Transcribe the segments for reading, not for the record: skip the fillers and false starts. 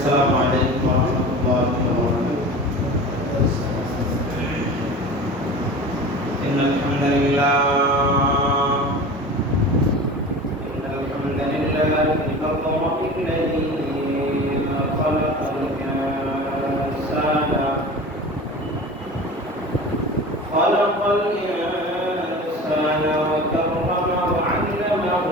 السلام عليكم ورحمة الله وبركاته. إن الحمد لله الله الذي خلق الإنسان وكرمه وعلمه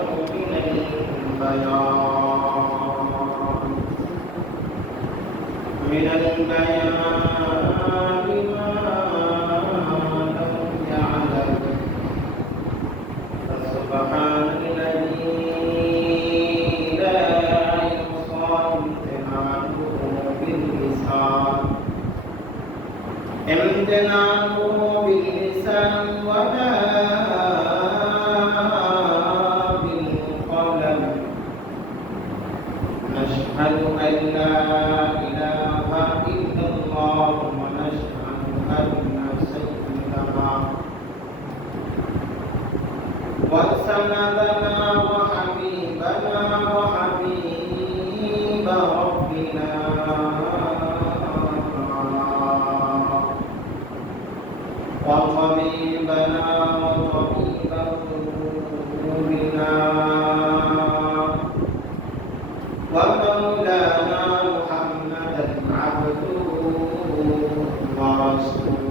من البيان ما لم يعلم فسبحان الذي لا يحصى امتنانه باللسان ولا بالقلم. نشهد أن لا إله إلا الله ونشهد أن سيدنا وسندنا وحبيبنا وحبيب ربنا وطبيبنا وطبيب قلوبنا ومولانا محمدا عبده ورسوله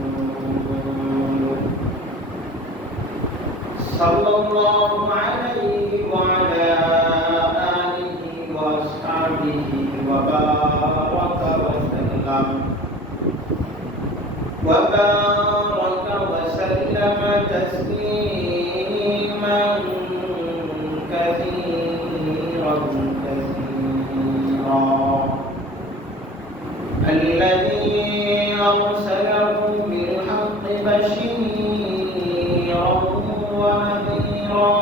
صلى الله عليه وعلى آله وأصحابه وبارك وسلم تسليما كثيرا الذي أرسله بالحق بشيرا ونذيرا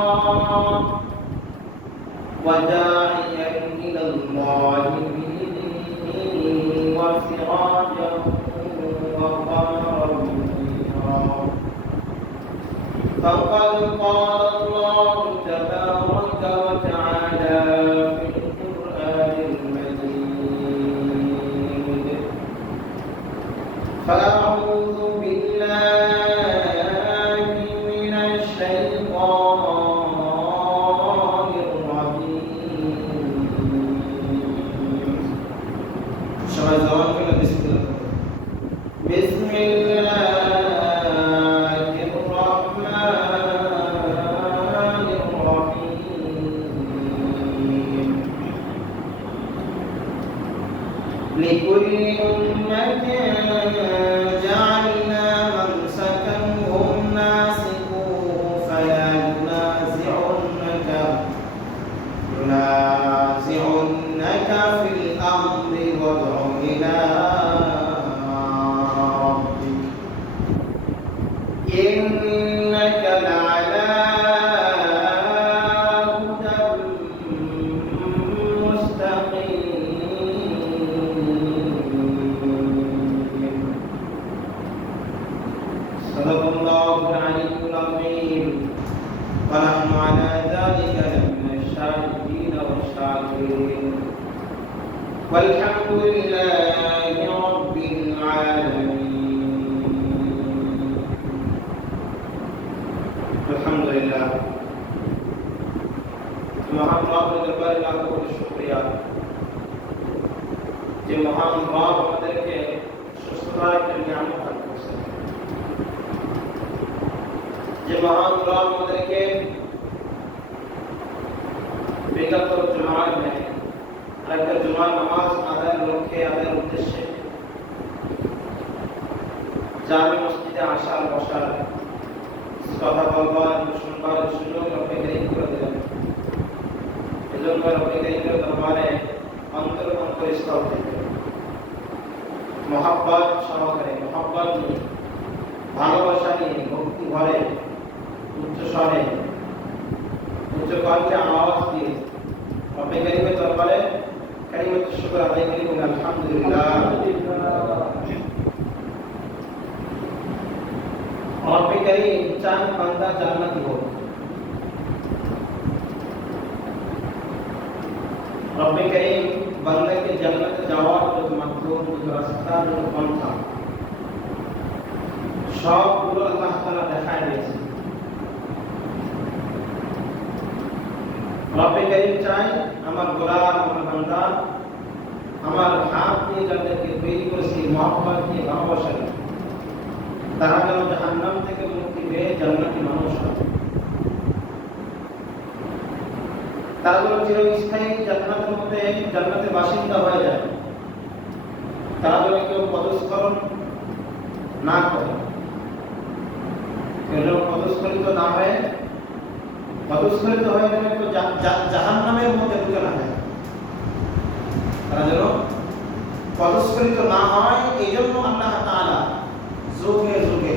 وداعيا إلى الله بإذنه وسراجا وقمرا منيرا. فقد قال الله تبارك وتعالى في القرآن المجيد: فأعوذ بالله من الشيطان الرجيم. সবাই জবান করে বিসমিল্লাহ। بسم الله الرحمن الرحيم. لكل أمة جعلنا منسكا هم ناسكوه فلا ينازعنك في الأمر وادع إلى إنك لعلى هدى مستقيم. صدق الله العلي العظيم ونحن على ذلك لمن الشاهدين والشاكرين والحمد لله رب العالمين. الحمد لله মহান রবের দরবারে লাখ কোটি শুকরিয়া যে মহান রব আমাদেরকে সুস্থতার একটা নিয়ামত দান করেছেন, যে মহান রব আমাদেরকে বিগত জুমার में আরেকটা জুমার নামাজ আদায়ের লক্ষ্যে আদায়ের উদ্দেশ্যে জামে মসজিদে আসার বসার কথা বলবার শুনবার সুযোগ রব্বে কারীম করে দিলেন। এজন্য রব্বে কারীমের দরবারে অন্তর স্থল থেকে মহব্বত সহকারে, মহব্বত নিয়ে, ভালোবাসা নিয়ে, ভক্তি ভরে, উচ্চ স্বরে, উচ্চ কণ্ঠে আওয়াজ দিয়ে রব্বে কারীমের দরবারে কালিমাতুশ শুকর আদায় করি বলি আলহামদুলিল্লাহ। রব্বে কারীম চান বান্দা জান্নাতি হোক। রব্বে কারীম বান্দাকে জান্নাতে যাওয়া রাস্তার জন্য পন্থা সবগুলো আল্লাহ তাআলা দেখায় দিয়েছে। রব্বে কারীম চাই আমার গোলাম আমার বান্দা আমার হাত নিয়ে যাদেরকে তৈরি করেছি মহব্বত নিয়ে ভালোবাসা নিয়ে তারা যেন জাহান্নাম থেকে মুক্তি পেয়ে জান্নাতি মানুষ হয়, তারা যেন চিরস্থায়ী জান্নাতের মধ্যে জান্নাতের বাসিন্দা হয়ে যায়, তারা যেন কেউ পদস্খলন না করে, কেউ যেন পদস্খলিত না হয়ে যেন কেউ জাহান্নামের মধ্যে ঢুকে না যায়, তারা যেন পদস্খলিত না হয়। এই জন্য আল্লাহ তাআলা যুগে যুগে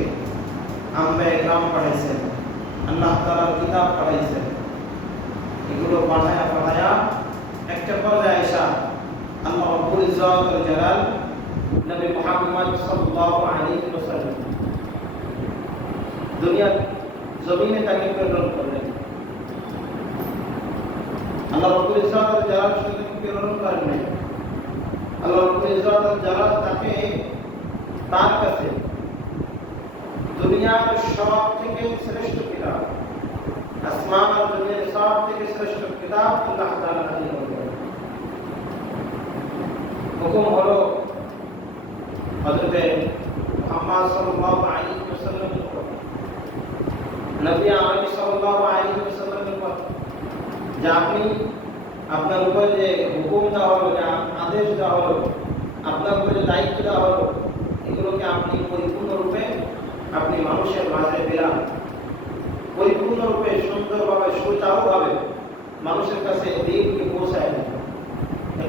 আম্বিয়া ইকরাম পাঠাইছেন, আল্লাহ তাআলার কিতাব পাঠাইছেন। এগুলো পাঠায়া একটা পর্যায়ে এসে আল্লাহ রাব্বুল ইজ্জত ওয়াল জালাল নবী মুহাম্মদ সাল্লাল্লাহু আলাইহি ওয়াসাল্লাম দুনিয়ার জমিনে তাকে প্রেরণ করলেন। আল্লাহ রাব্বুল ইজ্জত ওয়াল জালাল শুধু প্রেরণ করেন নাই, আল্লাহ রাব্বুল ইজ্জত ওয়াল জালাল তাকে তার কাছে দুনিয়ার সব থেকে শ্রেষ্ঠ কিতাব, আসমান আর দুনিয়ার সব থেকে শ্রেষ্ঠ কিতাব আল্লাহ তাআলা নাযিল করেন। হুকুম হলো হযরত মুহাম্মদ সাল্লাল্লাহু আলাইহি ওয়াসাল্লামের উপর, নবী আলাইহিস সাল্লাল্লাহু আলাইহি ওয়াসাল্লামের উপর যে আপনি আপনার উপর যে হুকুম দেওয়া হলো, যে আদেশ দেওয়া হলো, আপনার উপর যে দায়িত্ব দেওয়া হলো, এগুলোকে আপনি পরিপূর্ণরূপে আপনি মানুষের মাঝে দিলাম, পরিপূর্ণরূপে সুন্দরভাবে সুচারুভাবে মানুষের কাছে দিনকে পৌঁছায় দেন,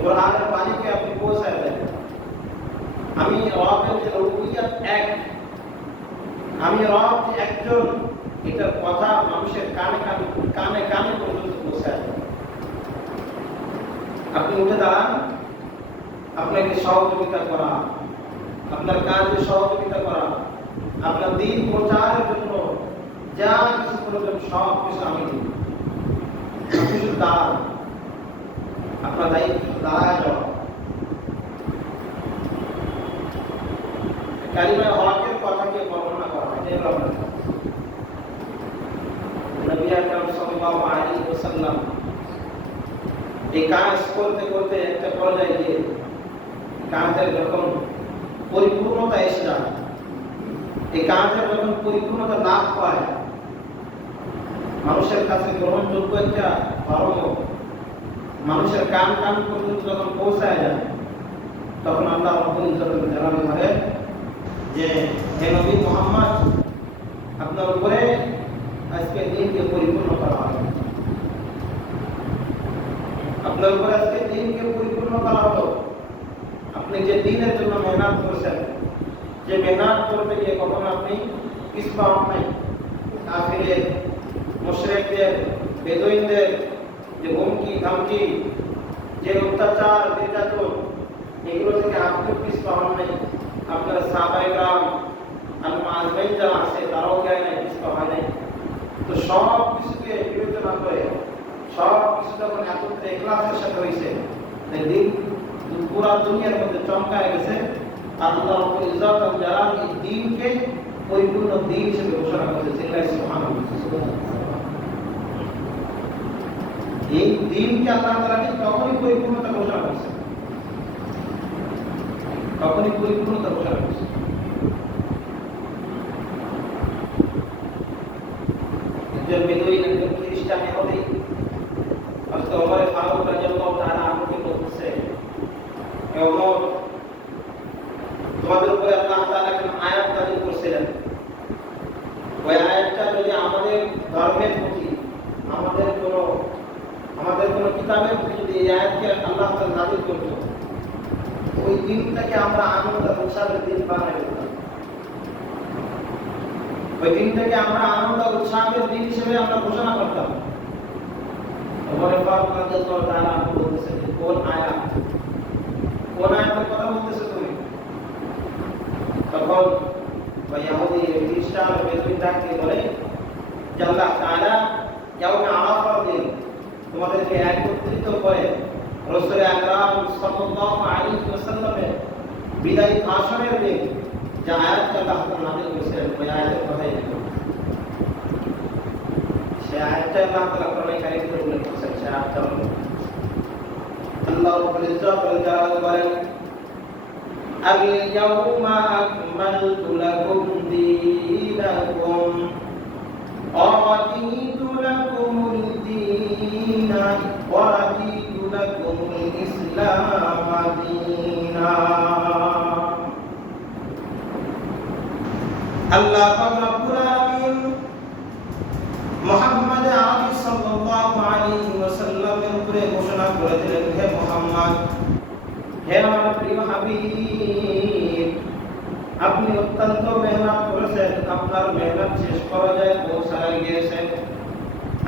কোরআনের বাণীকে আপনি পৌঁছায় দেন। আমি রবের যে রুবুবিয়ত এক, আমি রব যে একজন, এটার কথা মানুষের কানে কানে পর্যন্ত পৌঁছায় দেন। আপনি উঠে দাঁড়ান, আপনাকে সহযোগিতা করা, আপনার কাজে সহযোগিতা করা, আপনার দিন প্রচারের জন্য যা কিছু প্রয়োজন সব কিছু আমি দিই। আপনি শুধু দাঁড়ান, আপনার দায়িত্ব দাঁড়ায় যাওয়া। কালিমায়ে হকের কথাকে বর্ণনা করা, এটাই হলো আপনার কাজ। নবী আকরাম সাল্লাল্লাহু আলাইহি ওয়াসাল্লাম এই কাজ করতে করতে একটা পর্যায়ে গিয়ে কাজের যখন পরিপূর্ণতা এসে যায়, এই কাজের যখন পরিপূর্ণতা লাভ পায়, মানুষের কাছে গ্রহণযোগ্য একটা ধর্ম মানুষের কান কান পর্যন্ত যখন পৌঁছায় যায়, তখন আল্লাহ রাব্বুল ইজ্জত ওয়াল জালাল বলেন যে হে নবী মুহাম্মদ, আপনার উপরে আজকে দিনকে পরিপূর্ণ করা হবে, আপনার উপরে আজকে দিনকে পরিপূর্ণ করা হলো। আপনি যে দিনের জন্য মেহনত করছেন, যে মেহনত করতে গিয়ে কখনো আপনি পিছপা হন নাই, কাফিরদের, মুশরিকদের, বেদুইনদের যে হুমকি ধামকি, যে অত্যাচার নির্যাতন, এগুলো থেকে আপনি পিছপা হন নাই। আপনার সাহাবায়ে কেরাম আজমাইন যারা আছে তারাও গায় নাই, পিছপা হয় নাই। তো সব কিছুকে বিবেচনা করে সব কিছু যখন একত্রে ইখলাসের সাথে হয়েছে, দিন পুরা দুনিয়ার মধ্যে চমকায় গেছে। আল্লাহ রাব্বুল ইজ্জত ওয়াল জালাল এই দ্বীনকে পরিপূর্ণ দ্বীন হিসেবে ঘোষণা করেছে। সুবহানাল্লাহ। এই দ্বীনকে আল্লাহ তাআলা ঠিক তখনই পরিপূর্ণতা ঘোষণা করেছে, তখনই পরিপূর্ণতা ঘোষণা করেছে। একজন বেদুইন, একজন খ্রিস্টান ইহুদি হযরত ওমর ফারুক রাদিয়াল্লাহু তাআলা আনহুকে বলতেছে, হে ওমর, তোমাদের উপরে আল্লাহ তাআলা কোন আয়াত নাযিল করেছিলেন, ওই আয়াতটা যদি আমাদের ধর্মের প্রতি, আমাদের কোন কিতাবের প্রতি যদি এই আয়াতকে আল্লাহ তাআলা নাযিল করতো, ওই দিনটাকে আমরা আনন্দ উৎসবের দিন বানাই দিতাম। ওই দিনটাকে আমরা আনন্দ উৎসবের দিন হিসেবে আমরা ঘোষণা করতাম। ওমর ফারুক রাদিয়াল্লাহু তাআলা বলতেছেন, কোন আয়াতের কথা বলতেছো তুমি? তখন ওই ইহুদি খ্রিস্টান বেদুইন ডাকতে বলে যে আল্লাহ তাআলা ইয়াউমে আরাফার দিন তোমাদেরকে একত্রিত করে রাসূল আকরাম সাল্লাল্লাহু আলাইহি ওয়াসাল্লামের বিদায়ী ভাষণের দিন যে আয়াতটা আল্লাহ তাআলা নাযিল করেছেন ওই আয়াতের কথাই সে আয়াতটা আল্লাহ তাআলা কোরআনে কারীমে উল্লেখ করেছেন। সে আয়াতটা হলো আল্লাহ রাব্বুল ইজ্জত ওয়াল জালাল বলেন আল-ইয়াওমা আকমালতু লাকুম দীনাকুম ওয়া রাদিতু লাকুমুদ দীনা ওয়া রাদিতু লাকুমুল ইসলামা দীনা। আল্লাহ পাক রব্বুল আলামিন মুহাম্মদ আরবি সাল্লাল্লাহু আলাইহি ওয়াসাল্লামের উপরে ঘোষণা করে দিলেন, হে মুহাম্মদ, হে আমার প্রিয় হাবিব, আপনি অত্যন্ত মেহনত করেছেন, আপনার মেহনত শেষ পর্যায়ে পৌঁছায় গিয়েছেন,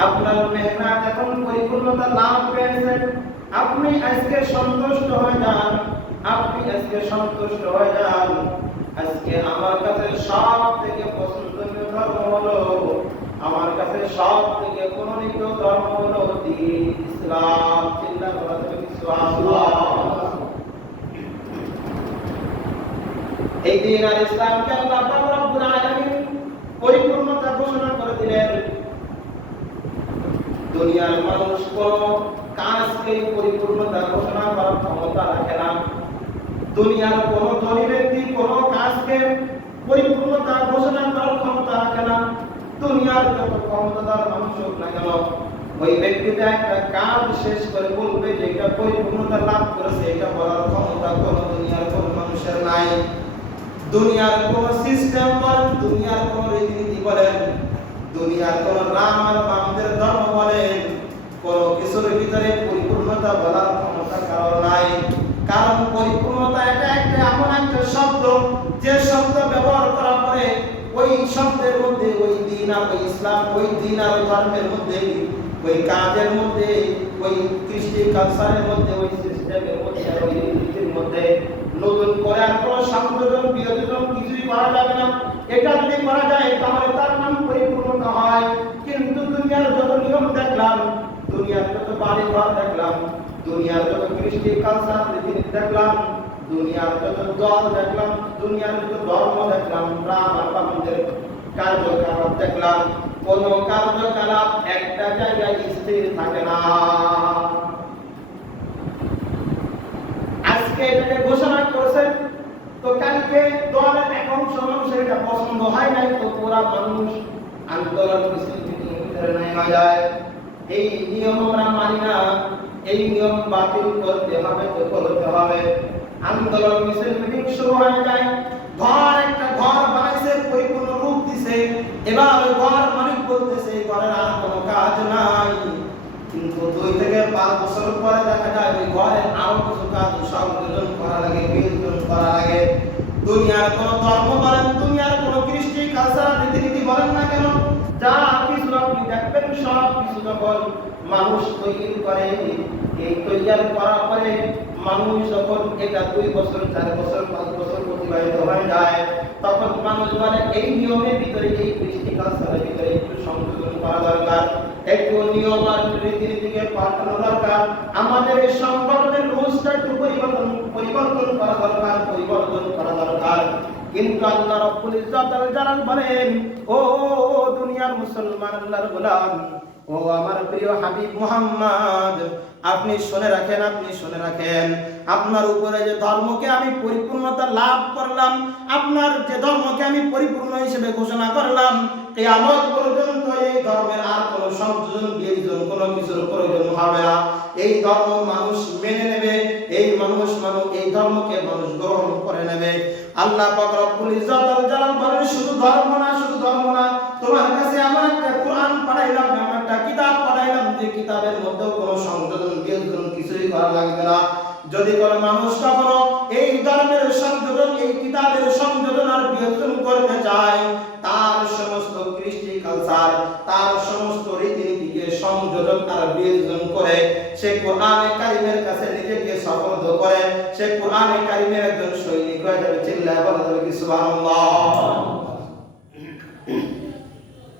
আপনার মেহনত এখন পরিপূর্ণতা লাভ পেয়েছে, আপনি আজকে সন্তুষ্ট হয়ে যান, আপনি আজকে সন্তুষ্ট হয়ে যান। আজকে আমার কাছে সব থেকে পছন্দনীয় ধর্ম হলো, আমার কাছে সব থেকে মনোনীত ধর্ম হলো দ্বীন ইসলাম। চিন্তা করা যাবে সুবহানাল্লাহ। এই দ্বীন আর ইসলামকে আল্লাহ পাক রব্বুল আলামিন পরিপূর্ণতা ঘোষণা করে দিলেন। দুনিয়ার মানুষ কোন কাজকে পরিপূর্ণতা ঘোষণা করার ক্ষমতা রাখে না। দুনিয়ার কোন ধনী ব্যক্তি কোন কাজকে পরিপূর্ণতা ঘোষণা করার ক্ষমতা রাখে না। দুনিয়ার যত ক্ষমতাধর মানুষ হোক না কেন, ওই ব্যক্তিটা একটা কাজ শেষ করে বলবে যে এটা পরিপূর্ণতা লাভ করেছে, এটা বলার ক্ষমতা কোন দুনিয়ার কোন মানুষের নাই। দুনিয়ার কোন সিস্টেম বলেন, দুনিয়ার কোন রীতিনীতি বলেন, দুনিয়ার কোন রাম আর বামদের ধর্ম বলেন, কোন কিছুর ভিতরে পরিপূর্ণতা বলার ক্ষমতা কারণ নাই। কারণ পরিপূর্ণতা এটা একটা এমন একটা শব্দ, যে শব্দ ব্যবহার করার পরে ওই শব্দের মধ্যে ওই দ্বীন আর ওই ইসলাম, ওই দ্বীন আর ওই ধর্মের মধ্যে, ওই কাজের মধ্যে, ওই কৃষ্টি কালচারের মধ্যে, ওই সিস্টেমের মধ্যে, ওই রীতির মধ্যে নতুন করে আর কোনো সংযোজন বিয়োজন কিছুই করা যাবে না। এটা যদি করা যায় তাহলে তার নাম পরিপূর্ণতা হয়। কিন্তু দুনিয়ার যত নিয়ম দেখলাম, দুনিয়ার যত বাড়ি ঘর দেখলাম, দুনিয়ার যত কৃষ্টি কালচার রীতিনীতি দেখলাম, দুনিয়ার যত দল দেখলাম, দুনিয়ার যত ধর্ম দেখলাম, রাম আর বামদের কার্যকলাপ দেখলাম, কোন কার্যকলাপ একটা জায়গায় স্থির থাকে না। আজকে এটাকে ঘোষণা করেছে, তো কালকে দলের এক অংশ মানুষের এটা পছন্দ হয় নাই, তো পুরা মানুষ আন্দোলন নেমে যায়। এই নিয়ম আমরা মানি না, এই নিয়ম বাতিল করতে হবে তো করতে হবে। আন্দোলন মিছিল মিটিং শুরু হয়ে যায়। ঘর একটা ঘর বানাইছে, পরিপূর্ণ রূপ দিছে, এবার ওই ঘর মালিক বলতেছে ঘরের আর কোনো কাজ নাই। কিন্তু 2 থেকে 5 বছর পরে দেখা যায় ওই ঘরের আরো কিছু কাজ সংযোজন করা লাগে, বিয়োজন করা লাগে। দুনিয়ার কোন ধর্ম বলেন, দুনিয়ার কোন কৃষ্টি কালচার রীতিনীতি বলেন না কেন, যা কিছু আপনি দেখবেন সব কিছু যখন মানুষ তৈরি করে, এই তৈরি করার পরে মানুষ যখন এটা 2 বছর 4 বছর 5 বছর অতিবাহিত হয়ে যায়, তখন মানুষ বলে এই নিয়মের ভিতরে, এই কৃষ্টি কালচারের ভিতরে একটু সংযোজন করা দরকার, একটু নিয়ম আর রীতিনীতিকে পাল্টানো দরকার, আমাদের এই সংগঠনের রুলসটা একটু পরিবর্তন করা দরকার, পরিবর্তন করা দরকার। কিন্তু আল্লাহ রাব্বুল ইজ্জত ওয়াল জালাল বলেন, ও দুনিয়ার মুসলমান আল্লাহর গোলাম, ও আমার প্রিয় হাবিব মুহাম্মদ, আপনি শুনে রাখেন, আপনি শুনে রাখেন, আপনার উপরে যে ধর্মকে আমি পরিপূর্ণতা লাভ করলাম, আপনার যে ধর্মকে আমি পরিপূর্ণ হিসেবে ঘোষণা করলাম, কিয়ামত পর্যন্ত এই ধর্মের আর কোনো সংযোজন বিয়োজন কোনো কিছুর প্রয়োজন হবে না। এই ধর্ম মানুষ মেনে নেবে, এই ধর্মকে মানুষ গ্রহণ করে নেবে। আল্লাহ পাক রব্বুল ইজ্জত ওয়াল জালাল বলেন, শুধু ধর্ম না, শুধু ধর্ম না, তোমার কাছে আমার একটা কোরআন পাঠাইলাম, আমার একটা কিতাব পাঠাইলাম, যে কিতাবের মধ্যে কোনো সংযোজন বিয়োজন কিছুই করা লাগবে না। যদি কোনো মানুষ কখনো এই ধর্মের সংযোজন, এই কিতাবের সংযোজন আর বিয়োজন করতে চায়, তার সমস্ত কৃষ্টি কালচার, তার সমস্ত রীতিনীতিকে সংযোজন আর বিয়োজন করে সে কোরআনে কারিমের কাছে নিজেকে সমর্থ করে, সে কোরআনে কারিমের একজন সৈনিক হয়ে যাবে। চিল্লায় বলা যাবে কি সুবহানাল্লাহ।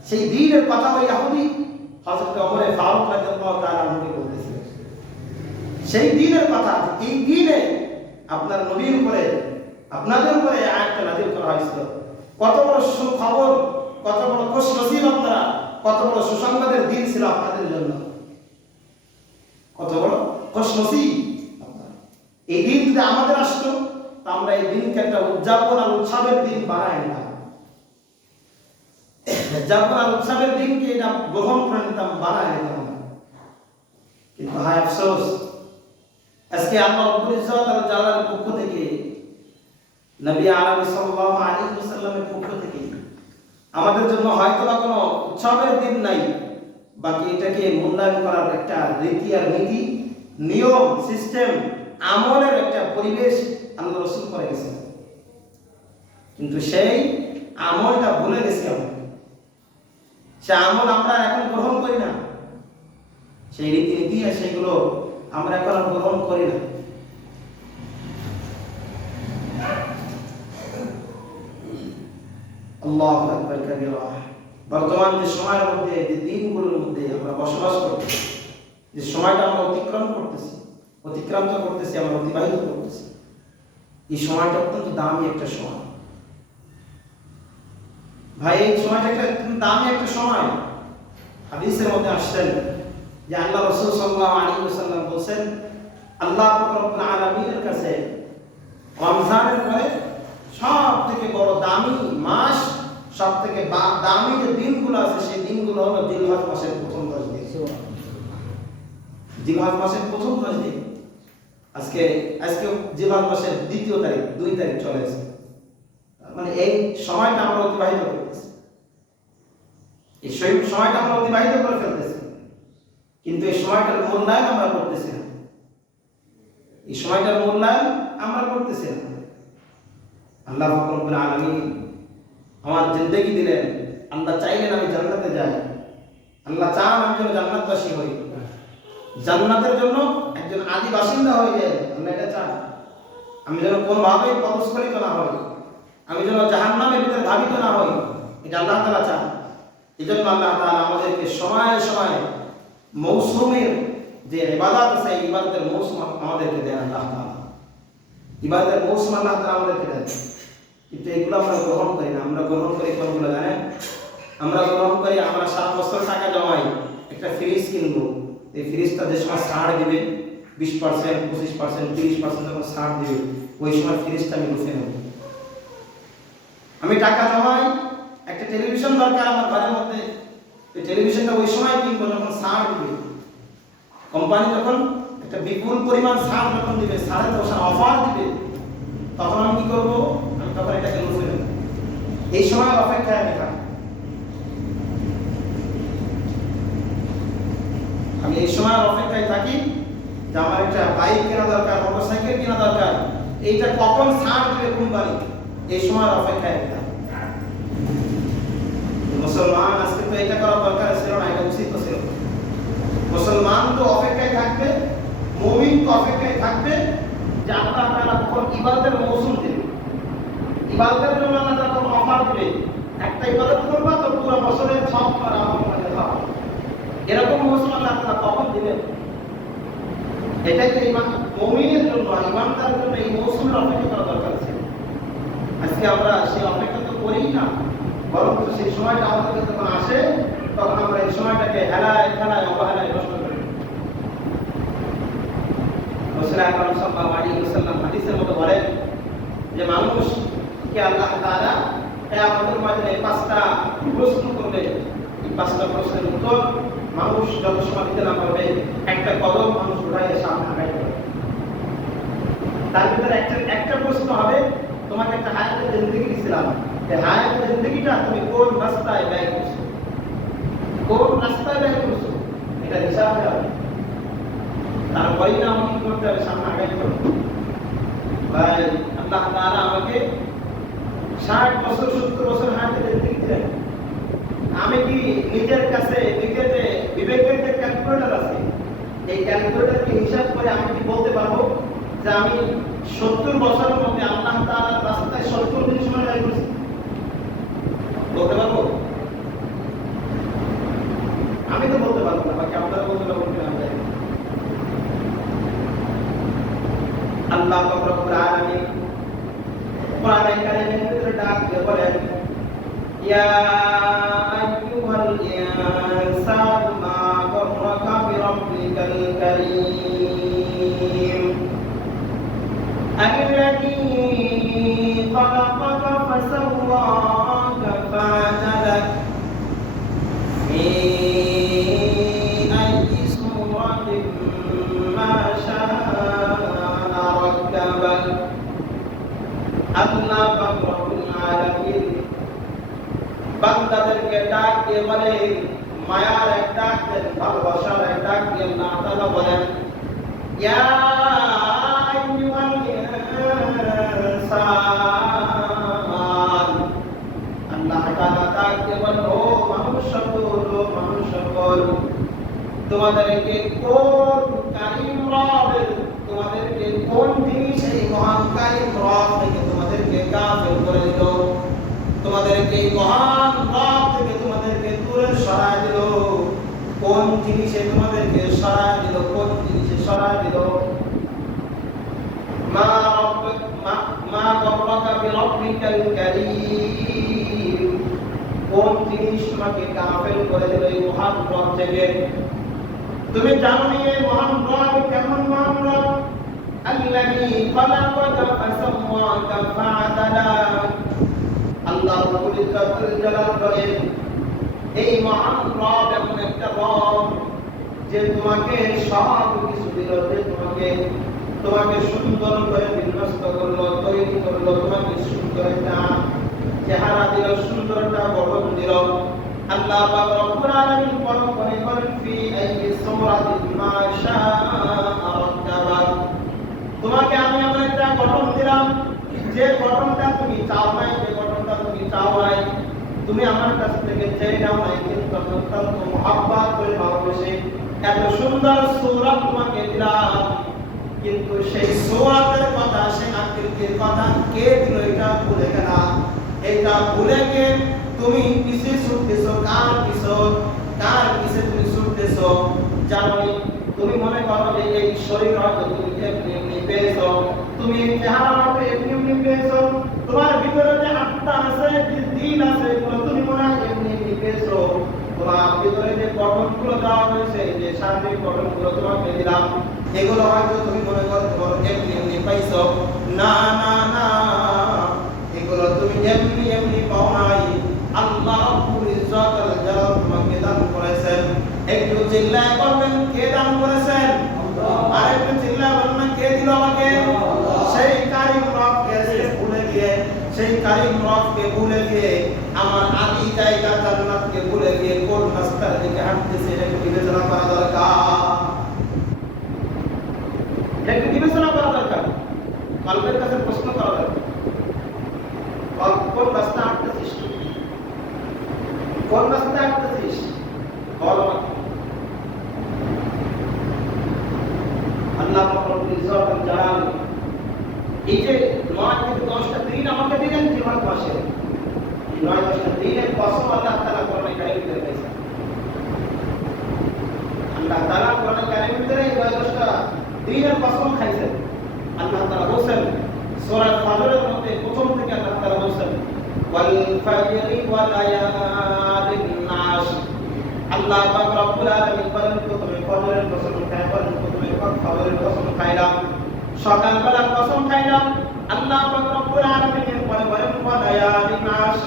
সেই দ্বীনের কথা ওই ইহুদি হযরত ওমর ফারুক রাদিয়াল্লাহু তাআলা আনহু বলতেছিলেন, সেই দ্বীনের কথা, এই দ্বীনে আপনার নবীর উপরে আপনাদের উপরে এই আয়াতটা নাযিল করা হয়েছিল। কত বড় সুখবর, কত বড় খুশ নসিব আপনারা, কত বড় সুসংবাদের দিন ছিল আপনাদের জন্য, কত বড় খুশ নসিব আপনারা। এই দিন যদি আমাদের আসতো, তা আমরা এই দিনকে একটা উদযাপন আর উৎসবের দিন বানাই নিতাম, উদযাপন আর উৎসবের দিনকে এটা গ্রহণ করে নিতাম, বানাই নিতাম। কিন্তু হায় আফসোস, আজকে আল্লাহ রাব্বুল ইজ্জত আল জালালের পক্ষ থেকে, নবী আরবি সাল্লাল্লাহু আলাইহি ওয়াসাল্লামের পক্ষ থেকে আমাদের জন্য হয়তো বা কোনো উৎসবের দিন নাই, বাকি এটাকে মূল্যায়ন করার একটা রীতি আর নীতি, নিয়ম, সিস্টেম, আমলের একটা পরিবেশ আল্লাহ রাসূল করে গেছেন। কিন্তু সেই আমলটা ভুলে গেছি আমরা, সে আমল আমরা এখন গ্রহণ করি না, সেই রীতিনীতি আর সেগুলো আমরা এখন গ্রহণ করি না। আল্লাহু আকবার কাবীরা। বর্তমান যে সময়ের মধ্যে, যে দিনগুলোর মধ্যে আমরা বসবাস করতেছি, যে সময়টা আমরা অতিক্রান্ত করতেছি, আমরা অতিবাহিত করতেছি, এই সময়টা অত্যন্ত দামি একটা সময় ভাই। এই সময়টা একটা দামি একটা সময়। হাদিসের মধ্যে আসছেন যে আল্লাহ রাসূল সাল্লাল্লাহু আলাইহি ওয়াসাল্লাম বলেন, আল্লাহ রব্বুল আলামিনের কাছে রমজানের পরে সবথেকে বড় দামি মাস, সবথেকে দামি যে দিনগুলো আছে, সেই দিনগুলো হলো জিলহজ মাসের প্রথম 10 দিন। জিলহজ মাসের প্রথম 10 দিন। আজকে জিলহজ মাসের 2 তারিখ চলে আসে। মানে এই সময়টা আমরা অতিবাহিত করতেছি, এই সময়টা আমরা অতিবাহিত করে ফেলতেছি, কিন্তু এই সময়টার মূল্যায়ন আমরা করতেছি না, এই সময়টার মূল্যায়ন আমরা করতেছি না। আল্লাহ রাব্বুল আলামিন আমার জিন্দেগি দিলেন, আল্লাহ চাইলেন আমি জান্নাতে যাই, আল্লাহ চান আমি যেন জান্নাতবাসী হই, জান্নাতের জন্য একজন আদি বাসিন্দা হয়ে যায়, আল্লাহ এটা চান। আমি যেন কোনোভাবেই পদস্খলিত না হই, আমি যেন জাহান্নামের ভিতরে ধাবিত না হই, এটা আল্লাহ তাআলা চান। এই জন্য আল্লাহ তাআলা আমাদেরকে সময়ে সময়ে মৌসুমের যে ইবাদত আছে, এই ইবাদতের মৌসুম আমাদেরকে দেন আল্লাহ তাআলা, ইবাদতের মৌসুম আল্লাহ তাআলা আমাদেরকে দেন। কিন্তু এগুলো আমরা গ্রহণ করি না। আমরা গ্রহণ করি কোনগুলো জানেন? আমরা গ্রহণ করি, আমরা সারা বছর টাকা জমাই, একটা ফ্রিজ কিনবো, এই ফ্রিজটা যে সময় ছাড় দিবে 20%, 25%, 30% যখন ছাড় দিবে, ওই সময় ফ্রিজটা আমি লুফে নেব। আমি টাকা জমাই, একটা টেলিভিশন দরকার আমার ঘরের মধ্যে, এই টেলিভিশনটা ওই সময় কিনবো যখন ছাড় দিবে, কোম্পানি যখন একটা বিপুল পরিমাণ ছাড় যখন দিবে, ছাড়ের অফার দিবে, তখন আমি কি করবো? আমি তখন এটাকে লুফে নেব। এই সময় অপেক্ষায় আমি থাকি, আমি এই সময় অপেক্ষায় থাকি যে আমার একটা বাইক কেনা দরকার, মোটরসাইকেল কেনা দরকার, এইটা কখন ছাড় দিবে কোম্পানি, এই সময় অপেক্ষায় থাকি। মুসলমান আজকে তো এটা করা দরকার ছিল না, এটা উচিত ছিল। মুসলমান তো অপেক্ষায় থাকবে, মুমিন তো অপেক্ষায় থাকবে যে আল্লাহ তাআলা কখন ইবাদতের মৌসুম দেবে, ইবাদতের জন্য আল্লাহ তাআলা কখন অফার দেবে। একটা ইবাদত করবা তো পুরো বছরের সব তোমার আমল করে দেওয়া, এরকম মৌসুম আল্লাহ তাআলা কখন দিবেন। এটাই তো ইমান মুমিনের জন্য, ইমানদারের জন্য এই মৌসুমের অপেক্ষা করা দরকার ছিল। আজকে আমরা সেই অপেক্ষা তো করি না, বরং সেই সময়টা আমাদের কাছে যখন আসে, তখন আমরা এই সময়টাকে হেলায় খেলায় অবহেলায় নষ্ট করি। রাসূল আকরাম সাল্লাল্লাহু আলাইহি ওয়াসাল্লাম হাদিসের মধ্যে বলেন যে মানুষকে আল্লাহ তাআলা কিয়ামতের ময়দানে 5টা প্রশ্ন করবে, এই 5টা প্রশ্নের উত্তর মানুষ যত সময় দিতে না পারবে, একটা কদম মানুষ উঠাইয়া সামনে আগাইবে। তার ভিতরে একটা প্রশ্ন হবে, তোমাকে একটা হায়াতের জিন্দেগি দিয়েছিলাম, এই হায়াতের জিন্দেগিটা তুমি কোন রাস্তায় ব্যয় করছো, কোন রাস্তায় ব্যয় করছো, এটা হিসাব হবে। তারপরেই না আমাকে কি করতে হবে? সামনে আগাইতে হবে। ভাই আল্লাহ তাআলা আমাকে 60 বছর 70 বছর হায়াতের জিন্দেগি দিলেন। আমি কি নিজের কাছে নিজের যে বিবেকের যে ক্যালকুলেটর আছে, এই ক্যালকুলেটরকে হিসাব করে আমি কি বলতে পারবো যে আমি 70 বছরের মধ্যে আল্লাহ তাআলার রাস্তায় 70 দিন সময় ব্যয় করেছি? বলতে পারবো? আমি তো বলতে পারবো না, বাকি আপনারা বলতে পারবেন কিনা আমি জানি না। আল্লাহ রব্বুল আলামিন কোরআনে কারিমের ভিতরে ডাক দিয়ে বলেন ইয়া আইয়ুহাল ইনসানু মা গররাকা বিরাব্বিকাল কারীম الذي خلقك فسواك فعدلك في أي صورة ما شاء ركبك আল্লাহ পাক রব্বুল আলামিন বান্দাদেরকে ডাক দিয়ে বলে মায়ার এক ডাক দেন ভালোবাসার এক ডাক দিয়ে আল্লাহ তাআলা বলেন ইয়া আইয়ুহাল ইনসান আল্লাহ তাআলা ডাক দিয়ে বলেন ও মানুষ সকল তোমাদেরকে কোন কারীম রব তোমাদেরকে কোন জিনিস এই মহান কারীম রব থেকে তোমাদেরকে গাফিল করে দিল তোমাদেরকে মহান রব থেকে তোমাদেরকে দূরে সরায় দিল কোন জিনিসে তোমাদেরকে সরায় দিল কোন জিনিসে সরায় দিল মা গররাকা বিরাব্বিকাল কারীম কোন জিনিস তোমাকে গাফিল করে দিল এই মহান রব থেকে তুমি জানো নি এই মহান রব কেমন মহান রব আল্লাযী খালাকাকা ফাসাওয়াকা ফাআদালাক আল্লাহ রাব্বুল ইজ্জাতুল জালাল বলেন এই মহান রব এমন একটা রব যে তোমাকে সব কিছু দিল যে তোমাকে সুন্দর করে বিন্যস্ত করলো তৈরি করলো তোমাকে সুন্দর একটা চেহারা দিল সুন্দর একটা গঠন দিল আল্লাহ পাক রব্বুল আলামিন বলেন ফি আইয়ি সূরাতিন মা শাআ রাক্কাবাক তোমাকে আমি এমন একটা গঠন দিলাম যে গঠনটা তুমি চাও নাই যে গঠনটা তুমি চাও নাই তুমি আমার কাছ থেকে চেয়ে নাও নাই কিন্তু অত্যন্ত মহব্বত করে ভালোবেসে এত সুন্দর সূরা তোমাকে দিলাম কিন্তু সেই সূরাতের কথা সেই আকৃতির কথা কে দিল এটা ভুলে গেলা এটা ভুলে গিয়ে তুমি কিসে ছুটতেছো কার কিসে তুমি ছুটতেছো জানো তুমি মনে করো যে এই শরীর হয়তো তুমি এমনি পেয়েছো তুমি এই চেহারা হয়তো এমনি পেয়েছো তোমার ভিতরে যে আত্মা আছে যে দিন আছে এগুলো তুমি মনে হয় এমনি পেয়েছো তোমার ভিতরে যে গঠনগুলো দেওয়া হয়েছে যে শারীরিক গঠনগুলো তোমাকে দিলাম এগুলো হয়তো তুমি মনে করো তোমার এমনি পাইছো না এগুলো তুমি এমনি পাও নাই আল্লাহ রাব্বুল ইজ্জাতুল জালাল তোমাকে দান করেছেন একটু চিল্লায় বলবেন কে দান করেছেন আল্লাহ আর একটু চিল্লায় বলবেন কে দিল আমাকে সেই কারীম রবকে ভুলে গিয়ে আমার আদি জায়গা জান্নাতকে ভুলে গিয়ে কোন রাস্তার দিকে হাঁটতেছে এটা একটু বিবেচনা করা দরকার কলবের কাছে প্রশ্ন করা দরকার কোন রাস্তা হাঁটতেছিস কোন রাস্তা হাঁটতেছিস বল আল্লাহ রব্বুল ইজ্জাতুল জালাল এই যে 9 থেকে 10টা দিন আমাকে দিলেন জীবন মাসে এই 9-10টা দিনের কসম আল্লাহ তাআলা কোরআনে কারীমে দিয়েছেন আল্লাহ তাআলা কোরআনে কারীমে এই 9-10টা দিনের কসম খাইছেন আল্লাহ তাআলা বলেন সূরা ফাজরের মধ্যে প্রথম থেকে আল্লাহ তাআলা বলেন ওয়াল ফাজরি ওয়া লায়ালিন নাস আল্লাহ পাক রব্বুল আলামিন বলেন প্রথমে ফজরের কসম খাইলাম প্রথমে ফজরের কসম খাইলাম সকালবেলা কসম খাইলাম আল্লাহ পাক রব্বুল আলামিন বলেন ওয়া লায়ালিন নাস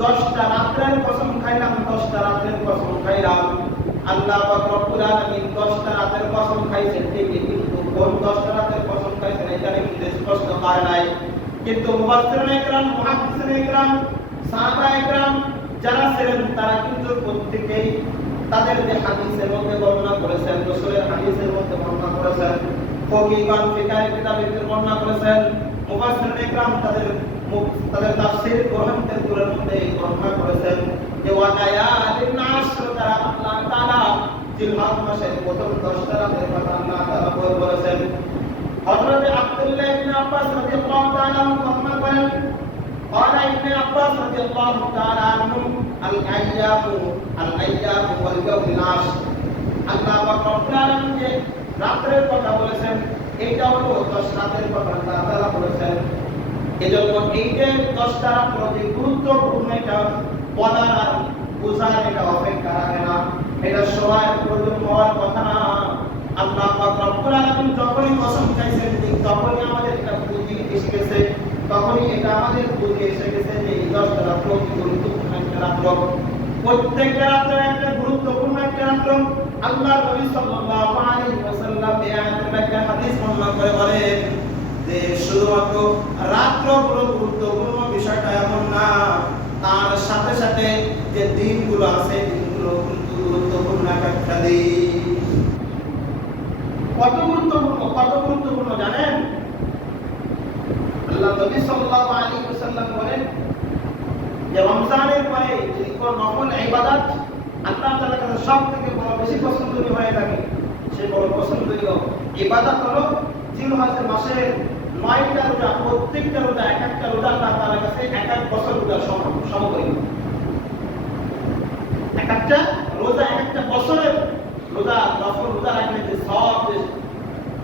10টা রাতের কসম খাইলাম 10টা রাতের কসম খাইলাম আল্লাহ পাক রব্বুল আলামিন 10টা রাতের কসম খাইছেন ঠিকই কিন্তু কোন 10টা রাতের কসম খাইছেন এটা কিন্তু স্পষ্ট করে নাই কিন্তু মুফাসসিরিন ইকরাম মুহাদ্দিসিন ইকরাম সাহাবা ইকরাম যারা ছিলেন তারা কিন্তু প্রত্যেকই তাদের যে হাদিসের মধ্যে বর্ণনা করেছেন রাসূলের হাদিসের মধ্যে বর্ণনা করেছেন ফকিহগণ ফিকাহের কিতাবের বর্ণনা করেছেন মুফাসসিরিন ইকরাম তাদের তাফসীর গ্রন্থের মধ্যে বর্ণনা করেছেন যে ওয়ালায়ালিন নাসর দ্বারা আল্লাহ তাআলা জিলহজ মাসের প্রথম 10টা রাতের কথা আল্লাহ তাআলা বলেছেন হযরত আব্দুল্লাহ ইবনে আব্বাস রাদিয়াল্লাহু তাআলা বর্ণনা করেন قال ابن عباس رضي الله تعالى عنه الايام واليوم العاشر আল্লাহ পাক রব্বুল আলামিন যে রাতের কথা বলেছেন এটা হলো 10 রাতের কথা আল্লাহ তাআলা বলেছেন এজন্য এই যে 10টা রাত্র যে গুরুত্বপূর্ণ, এটা বলার আর বোঝার এটা অপেক্ষা রাখে না, এটা সবার প্রয়োজন হওয়ার কথা না। আল্লাহ পাক রব্বুল আলামিন যখনই কসম খাইছেন ঠিক তখনই আমাদের এটা বুঝে এসে গেছে, তখনই এটা আমাদের বুঝে এসে গেছে যে এই 10টা রাত্র কি গুরুত্বপূর্ণ একটা রাত্র। প্রত্যেকটা রাত্র একটা গুরুত্বপূর্ণ একটা রাত্র। আল্লাহ নবী সাল্লাল্লাহু আলাইহি ওয়াসাল্লাম এই আয়াতের একটা হাদিস বর্ণনা করে বলেন যে শুধুমাত্র রাত্রগুলো গুরুত্বপূর্ণ বিষয়টা এমন না, তার সাথে সাথে যে দিনগুলো আছে দিনগুলো কিন্তু গুরুত্বপূর্ণ একটা দিন। কত গুরুত্বপূর্ণ জানেন? আল্লাহ নবী সাল্লাল্লাহু আলাইহি ওয়াসাল্লাম বলেন যে রমজানের পরে যদি কোনো নফল ইবাদত আল্লাহ তাআলার কাছে সবথেকে বড় বেশি পছন্দনীয় হয়ে থাকে, সেই বড় পছন্দনীয় ইবাদত হলো জিলহজ মাসের 9টা রোজা। প্রত্যেকটা রোজা এক একটা রোজা আল্লাহ তাআলার কাছে এক এক বছর রোজার সমপরিমাণ। এক একটা রোজা এক একটা বছরের রোজা, নফল রোজা রাখলে যে সব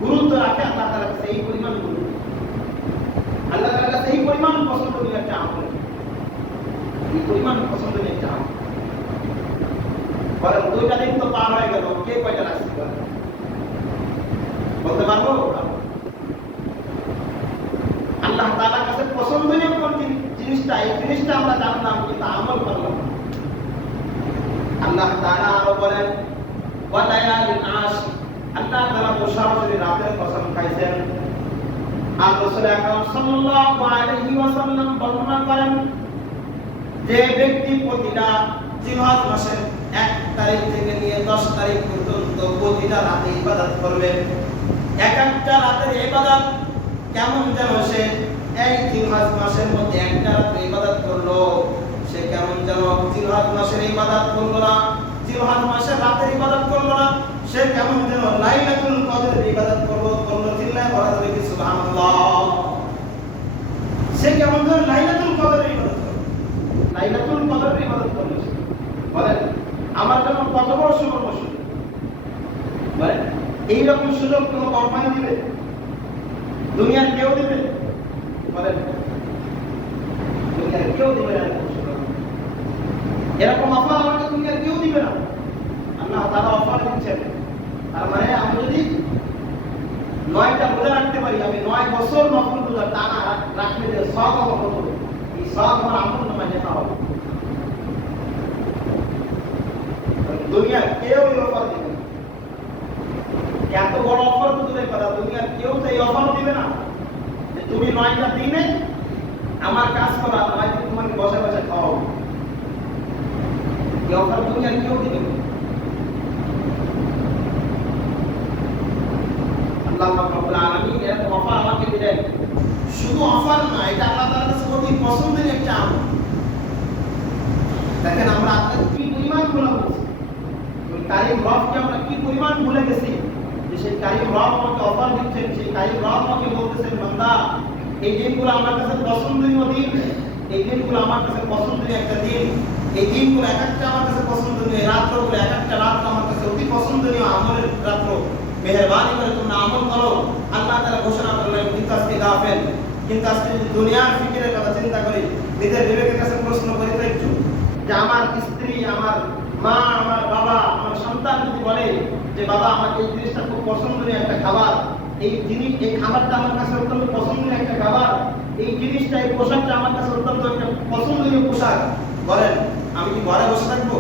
গুরুত্ব রাখে আল্লাহ তাআলার কাছে এই পরিমাণ গুরুত্ব, আল্লাহ তাআলার কাছে এই পরিমাণ পছন্দনীয় একটা আমল, এই পরিমাণ পছন্দনীয় একটা আমল। বলেন 2টা দিন তো পার হয়ে গেল, কে কয়টা রাখছে বলতে পারবো? আল্লাহ তাআলার কাছে পছন্দনীয় কোন জিনিসটা, এই জিনিসটা আমরা জানলাম কিন্তু আমল করলাম। আল্লাহ তাআলা আরো বলেন ওয়া লায়ালিন আশর, আল্লাহ তাআলা তো সরাসরি রাতের কসম খাইছেন। আর রাসূল আকরাম সাল্লাল্লাহু আলাইহি ওয়াসাল্লাম বর্ণনা করেন যে ব্যক্তি প্রতিটা জিলহজ মাসের 1 তারিখ থেকে নিয়ে 10 তারিখ পর্যন্ত প্রতিটা রাতে ইবাদত করবে, এক একটা রাতের ইবাদত কেমন যেন সে এই জিলহজ মাসের মধ্যে একটা রাতে ইবাদত করলো, সে কেমন যেন জিলহজ মাসের ইবাদত করলো না, জিলহজ মাসের রাতের ইবাদত করলো না, সে কেমন যেন লাইলাতুল কদরের ইবাদত করলো। চিল্লায় বলা যাবে কি সুবহানাল্লাহ? সে কেমন যেন লাইলাতুল কদরের ইবাদত করলো, লাইলাতুল কদরের ইবাদত করলো। বলেন আমার জন্য কত বড় সুবর্ণ সুযোগ! বলেন এই রকম সুযোগ কোনো কোম্পানি দিবে? দুনিয়ার কেউ দিবে? বলেন দুনিয়ার কেউ দিবে না। এরকম অফার আমাকে দুনিয়ার কেউ দিবে না। আল্লাহ তাআলা অফার দিচ্ছেন। তার মানে আমি যদি 9টা রোজা রাখতে পারি, আমি 9 বছর নফল রোজা টানা রাখলে যে সওয়াব আমার হবে, এই সওয়াব আমার আমল নামায় লেখা হবে। দুনিয়ার কেউ এই অফার দিবে না। এত বড় অফার তো দূরের কথা, দুনিয়ার কেউ তো এই অফার দিবে না যে তুমি 9টা দিনে আমার কাজ করা, 9 দিন তোমাকে বসে বসে খাওয়াবো। এই অফার দুনিয়ার কেউ দিবে না। আল্লাহ রাব্বুল আলামিন এরকম অফার আমাকে দিলেন। শুধু অফার না, এটা আল্লাহ তাআলার কাছে অতি পছন্দের একটা আমল। দেখেন আমরা আপনাদের কি পরিমাণ ভুলা হচ্ছে, ওই কারীম রবকে আমরা কি পরিমাণ ভুলে গেছি যে সেই কারীম রব আমাকে অফার দিচ্ছেন, সেই কারীম রব আমাকে বলতেছেন বান্দা এই দিনগুলো আমার কাছে পছন্দনীয় দিন, এই দিনগুলো আমার কাছে পছন্দনীয় একটা দিন, এই দিনগুলো এক একটা আমার কাছে পছন্দনীয়, রাতগুলো এক একটা রাত আমার কাছে অতি পছন্দনীয় আমলের রাত। মেহেরবানি করে তোমরা আমল করো। আল্লাহ তাআলা ঘোষণা করলেন। কিন্তু আজকে গাফেল, কিন্তু আজকে যদি দুনিয়ার ফিকিরের কথা চিন্তা করি, নিজের বিবেকের কাছে প্রশ্ন করি তো একটু, যে আমার স্ত্রী, আমার মা, আমার বাবা, আমার সন্তান যদি বলে যে বাবা আমাকে এই জিনিসটা খুব পছন্দনীয় একটা খাবার, এই জিনিস, এই খাবারটা আমার কাছে অত্যন্ত পছন্দনীয় একটা খাবার, এই জিনিসটা, এই পোশাকটা আমার কাছে অত্যন্ত একটা পছন্দনীয় পোশাক, বলেন আমি কি ঘরে বসে থাকবো?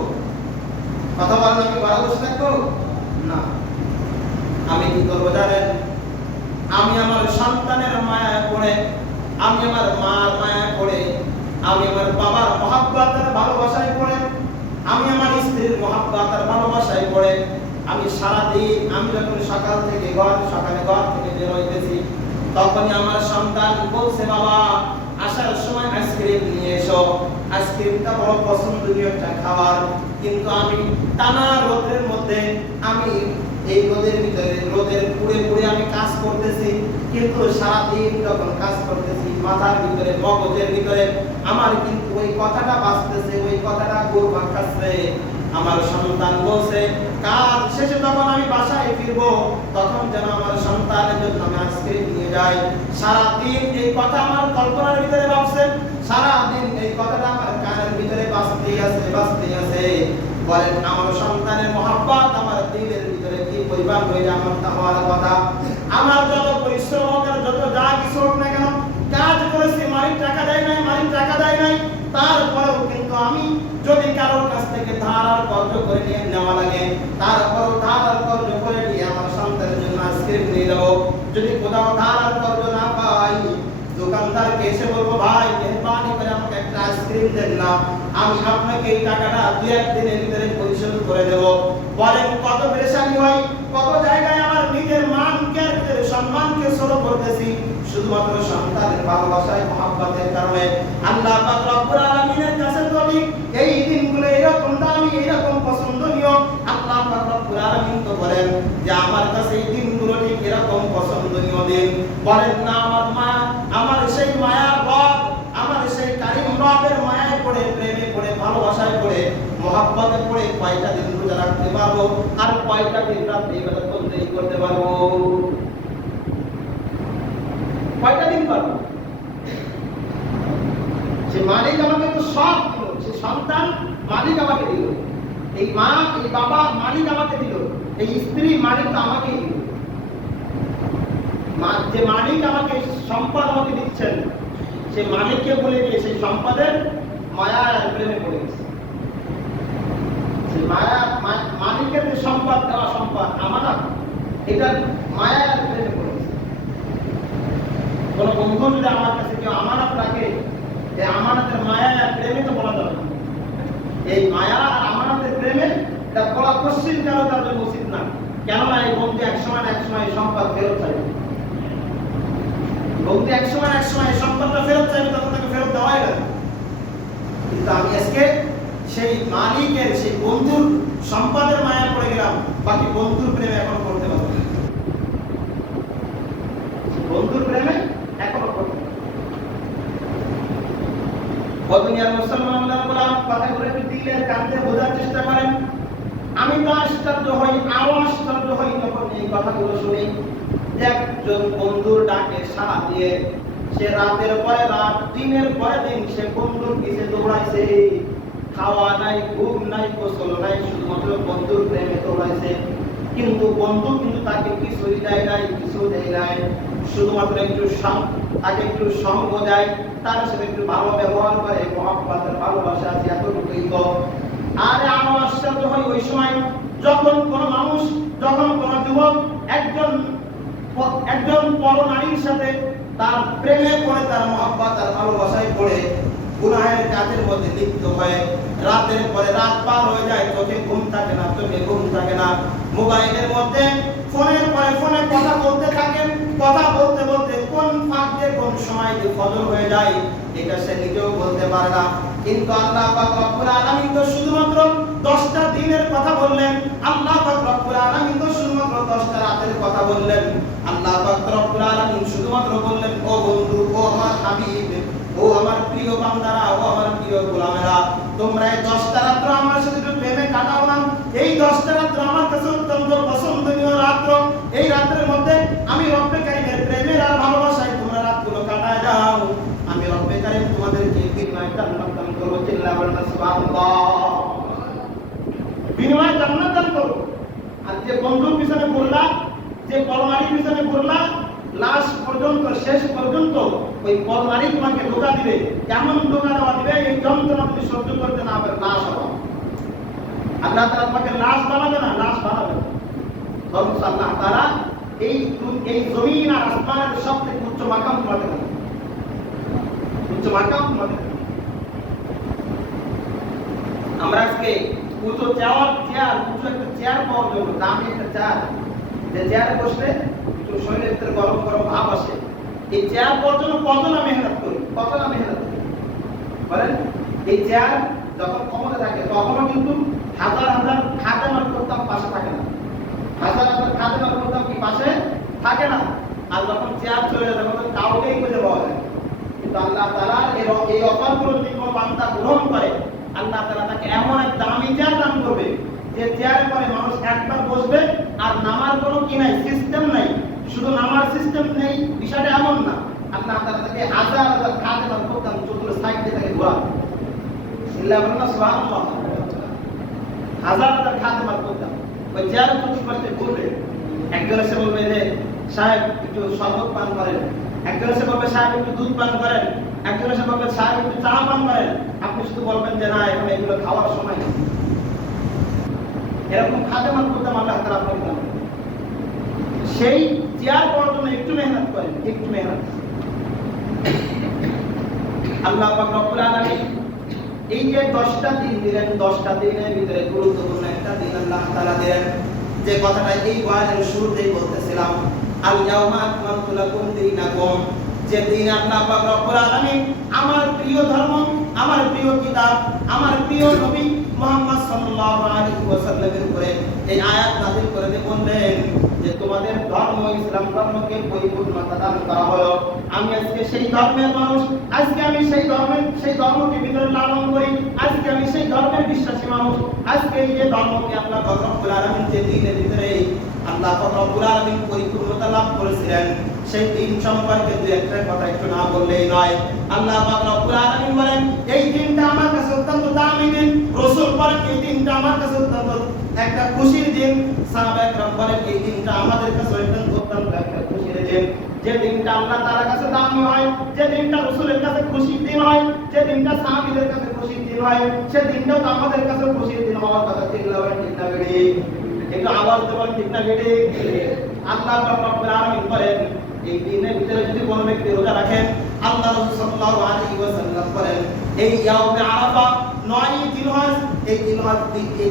কথা বলেন, আমি ঘরে বসে থাকবো না। আমি কি করবো জানেন? আমি আমার সন্তানের মায়া পড়ে, আমি আমার মার মায়া পড়ে, আমি আমার বাবার মহব্বত আর ভালোবাসায় পড়ে, আমি আমার স্ত্রীর মহব্বত আর ভালোবাসায় পড়ে, আমি সারাদিন, আমি যখন সকালে ঘর থেকে বের হইতেছি, তখনই আমার সন্তান বলছে বাবা আসার সময় আইসক্রিম নিয়ে এসো, আইসক্রিমটা বড় পছন্দনীয় একটা খাবার। কিন্তু আমি টানা রোদের মধ্যে, আমি এই রোদের ভিতরে, রোদের পুড়ে আমি কাজ করতেছি, কিন্তু সারাদিন যখন কাজ করতেছি মাথার ভিতরে, মগজের ভিতরে আমার কিন্তু ওই কথাটা বাজতেছে, ওই কথাটা ঘুরপাক খাচ্ছে। আমার সন্তান বলছে কাজ শেষে যখন আমি বাসায় ফিরবো, তখন যেন আমার সন্তানের জন্য আমি আইসক্রিম নিয়ে যাই। সারাদিন এই কথা আমার কল্পনার ভিতরে ভাবছে, সারা দিন এই কথাটা আমার কানের ভিতরে বাজতেই আছে। বলেন আমার সন্তানের মহব্বত আমার দিলের ভিতরে কি পরিমাণ হয়ে আমার হওয়ার কথা। আমার যত পরিশ্রম হোক আর যত যা কিছু হোক না কেন, কাজ করেছি, মালিক টাকা দেয় নাই, তারপরেও কিন্তু আমি যদি কারোর কাছ থেকে ধার আর কর্জ করে নিয়ে নেওয়া লাগে, তারপরও ধার আর কর্জ করে নিয়ে আমার সন্তানের জন্য আইসক্রিম নিয়ে যাবো। যদি কোথাও ধার আর কর্জ না পাই, দোকানদারকে এসে বলবো, ভাই মেহরবানি করে আমাকে একটা আইসক্রিম দেন না, আমি আপনাকে এই টাকাটা 2-1 দিনের ভিতরে পরিশোধ করে দেব। বলেন কত পেরেশানি হয়, কত জায়গায় আমার নিজের মানকে আর সম্মানকে ছোট করতেছি শুধুমাত্র সন্তানের ভালোবাসায় মহব্বতের কারণে। আল্লাহ পাক রব্বুল আলামিনের কাছে তো এই দিনগুলো এরকম দামি, এরকম পছন্দনীয়। আল্লাহ পাক রব্বুল আলামিন তো বলেন যে আমার কাছে এই দিনগুলো ঠিক এরকম পছন্দনীয় দিন। বলেন না আমার মা, আমার সেই মায়ার রব, আমার সেই কারীম রবের মায়ায় পড়ে, প্রেমে পড়ে, ভালোবাসায় পড়ে, মহব্বতে পড়ে কয়টা দিন রোজা রাখতে পারবো আর কয়টা দিন রাতে ইবাদত করতে পারবো? কয়টা দিন পারবো? সে মালিক আমাকে তো সব দিল, সে সন্তান মালিক আমাকে দিল, এই মা এই বাবা মালিক আমাকে দিল, এই স্ত্রী মালিক তো আমাকেই দিল। যে মালিক আমাকে সম্পদ আমাকে দিচ্ছেন, সে মালিককে বলে গিয়ে সেই সম্পদের মায়া আর প্রেমে পড়ে গেছে। সেই মায়া মালিকের যে সম্পদ দেওয়া সম্পদ আমানত, এটা মায়া আর প্রেমে পড়ে গেছে। কোন বন্ধু যদি আমার কাছে কেউ আমানত রাখে, এই আমানতের মায়া আর প্রেমে তো বলা যাবে না। এই মায়া আর আমানতের প্রেমে এটা বলা কোশ্চিন কারো তার জন্য উচিত না। কেননা এই বন্ধু এক সময় এই সম্পদ ফেরত চাইবে, বন্ধু এক সময় এই সম্পদটা ফেরত চাইবে, তখন তাকে ফেরত দেওয়াই লাগবে। কিন্তু আমি আজকে সেই মালিকের, সেই বন্ধুর সম্পদের মায়া পড়ে গেলাম, বাকি বন্ধুর প্রেমে এখনো করতে পারবো না। বন্ধুর প্রেমে এখনো করতে দুনিয়ার মুসলমানরা বলে আমার কথাগুলো একটু দিলের কাছে বোঝার চেষ্টা করেন। আমি তো আশ্চর্য হই, আরো আশ্চর্য হই যখন এই কথাগুলো শুনি। একজন বন্ধুর ডাকে সাড়া দিয়ে সে রাতের পরে রাত, দিনের পরে দিন সে বন্ধুর পিছে দৌড়াইছে, খাওয়া নাই, ঘুম নাই, গোসল নাই, শুধুমাত্র বন্ধুর প্রেমে দৌড়াইছে। কিন্তু বন্ধু কিন্তু তাকে কিছুই দেয় নাই, শুধুমাত্র তাকে একটু সঙ্গ দেয়, তার সাথে একটু ভালো ব্যবহার করে, মহব্বতের ভালোবাসা আছে, এতটুকুই তো। আর আরো আশ্চর্য হয় ওই সময় যখন কোন মানুষ, যখন কোন যুবক একজন পরনারীর সাথে তার প্রেমে পড়ে, তার মহব্বত আর ভালোবাসায় পড়ে গুনাহের কাজের মধ্যে লিপ্ত হয়ে রাতের পরে রাত পার হয়ে যায়, চোখে ঘুম থাকে না, মোবাইলের মধ্যে ফোনের পরে ফোনে কথা বলতে থাকেন, কথা বলতে বলতে কোন ফাঁক দিয়ে কোন সময় যে ফজর হয়ে যায় এটা সে নিজেও বলতে পারে না। কিন্তু আল্লাহ পাক রব্বুল আলামিন তো শুধুমাত্র 10টা দিনের কথা বললেন, আল্লাহ পাক রব্বুল আলামিন তো শুধুমাত্র 10টা রাতের কথা বললেন। আল্লাহ পাক রব্বুল আলামিন শুধুমাত্র বললেন, ও বন্ধু, ও আমার হাবিব, ও আমার প্রিয় বান্দারা, ও আমার প্রিয় গোলামেরা, তোমরা এই 10টা রাত আমার সাথে একটু প্রেমে কাটাও না। এই 10টা রাত আমার কাছে অত্যন্ত পছন্দনীয় রাত। এই রাতের মধ্যে আমি রব্বে কারীমের প্রেমের আর ভালোবাসায় তোমরা রাতগুলো কাটায় যাও। আমি রব্বে কারীম তোমাদেরকে বিনিময় জান্নাত দান করব। চিল্লা বলেন সুবহানাল্লাহ। বিনিময় জান্নাত দান করব। আর যে বন্ধুর পিছনে পড়লা, যে পরনারীর পিছনে পড়লা, লাশ পর্যন্ত, শেষ পর্যন্ত ওই পরনারী তোমাকে ধোঁকা দিবে, এমন ধোঁকা দেওয়া দিবে, এই যন্ত্রণা তুমি সহ্য করতে না পারবে, লাশ হবে। আল্লাহ তাআলা তোমাকে লাশ বানাবে না, লাশ বানাবে না। বরং আল্লাহ তাআলা এই জমিন আর আসমানের সবথেকে উচ্চ মাকাম তোমাদের দেবে, উচ্চ মাকাম তোমাদের দেবে। আমরা আজকে উঁচু চেয়ার, উঁচু একটা চেয়ার পাওয়ার জন্য, দামি একটা চেয়ার, যে চেয়ারে বসলে একটু শরীরের ভিতরে গরম গরম ভাব আসে, এই চেয়ার পাওয়ার জন্য কত না মেহনত করি বলেন। এই চেয়ার যখন ক্ষমতা থাকে তখনও কিন্তু হাজার খাদেমার করতাম পাশে থাকে না, হাজার খাদেমার করতাম কি পাশে থাকে না। আর যখন চেয়ার চলে যায় তখন কাউকেই খুঁজে পাওয়া যায়। কিন্তু আল্লাহ তাআলা এই অফারগুলো যদি কোনো বান্দা গ্রহণ করে, আল্লাহ তাআলা তাকে এমন এক দামি চেয়ার দান করবে যে চেয়ারে পরে মানুষ একবার বসবে আর নামার কোনো কি নাই, সিস্টেম নাই। শুধু নামার সিস্টেম নেই বিষয়টা এমন না, আল্লাহ তাআলা তাকে আজকে হাজার হাজার খাদেমান করতাম চতুর্থ সাইড দিয়ে তাকে ঘোরা ইল্লা বলনা সুবহানাল্লাহ হাজার হাজার খাদেমান করতাম ওই চেয়ার চতুর্পাশে ঘুরবে একজন এসে বলবে যে সাহেব একটু শরবত পান করেন একজন এসে বলবে সাহেব একটু দুধ পান করেন একজন এসে বলবে সাহেব একটু চা পান করেন আপনি শুধু বলবেন যে না এখন এগুলো খাওয়ার সময় নেই এরকম খাদেমান করতাম আল্লাহ তাআলা আপনাকে সেই চেয়ার পাওয়ার জন্য একটু মেহনত করেন একটু মেহনত আল্লাহ পাক রব্বুল আলামিন এই যে 10টা দিন দিলেন 10টা দিনের ভিতরে গুরুত্বপূর্ণ একটা দিন আল্লাহ তাআলা দিলেন যে কথাটা এই বয়ানের শুরুতেই বলতেছিলাম আল ইয়াউমা আকমালতু লাকুম দীনাকুম যে দিন আল্লাহ পাক রব্বুল আলামিন আমার প্রিয় ধর্ম আমার প্রিয় কিতাব আমার প্রিয় নবী মুহাম্মদ সাল্লাল্লাহু আলাইহি ওয়াসাল্লামের উপরে এই আয়াত নাযিল করে দিয়ে বললেন যে তোমাদের ধর্ম ইসলাম ধর্মকে পরিপূর্ণতা দান করা হলো আমি আজকে সেই ধর্মের মানুষ আজকে আমি সেই ধর্মকে ভিতরে লালন করি আজকে আমি সেই ধর্মের বিশ্বাসী মানুষ আজকে এই যে ধর্মকে আল্লাহ পাক রব্বুল আলামিন যে দিনের ভিতরে আল্লাহ পাক রব্বুল আলামিন পরিপূর্ণতা লাভ করেছিলেন সেই দিন সম্পর্কে দুই একটা কথা একটু না বললেই নয় আল্লাহ পাক রব্বুল আলামিন বলেন এই দিনটা আমার কাছে অত্যন্ত দামি দিন রাসূল বলেন এই দিনটা আমার কাছে অত্যন্ত একটা খুশির দিন সাহাবা একরাম বলেন এই দিনটা আমাদের কাছে অত্যন্ত একটা খুশির দিন যে দিনটা আল্লাহ তাআলার কাছে দামি হয় যে দিনটা রাসূলের কাছে খুশির দিন হয় যে দিনটা সাহাবীদের কাছে খুশির দিন হয় সে দিনটাও তো আমাদের কাছে খুশির দিন হওয়ার কথা ঠিক না ঠিক না বেড়ে একটু আওয়াজ দেবেন ঠিক না বেড়ে আল্লাহ রব্বুল আলামিন বলেন এই দিনের ভিতরে যদি কোনো ব্যক্তি রোজা রাখেন আল্লাহ রাসূল সাল্লাল্লাহু আলাইহি ওয়াসাল্লাম বলেন এই ইয়াউমে আরাফা 9 জিলহজ এই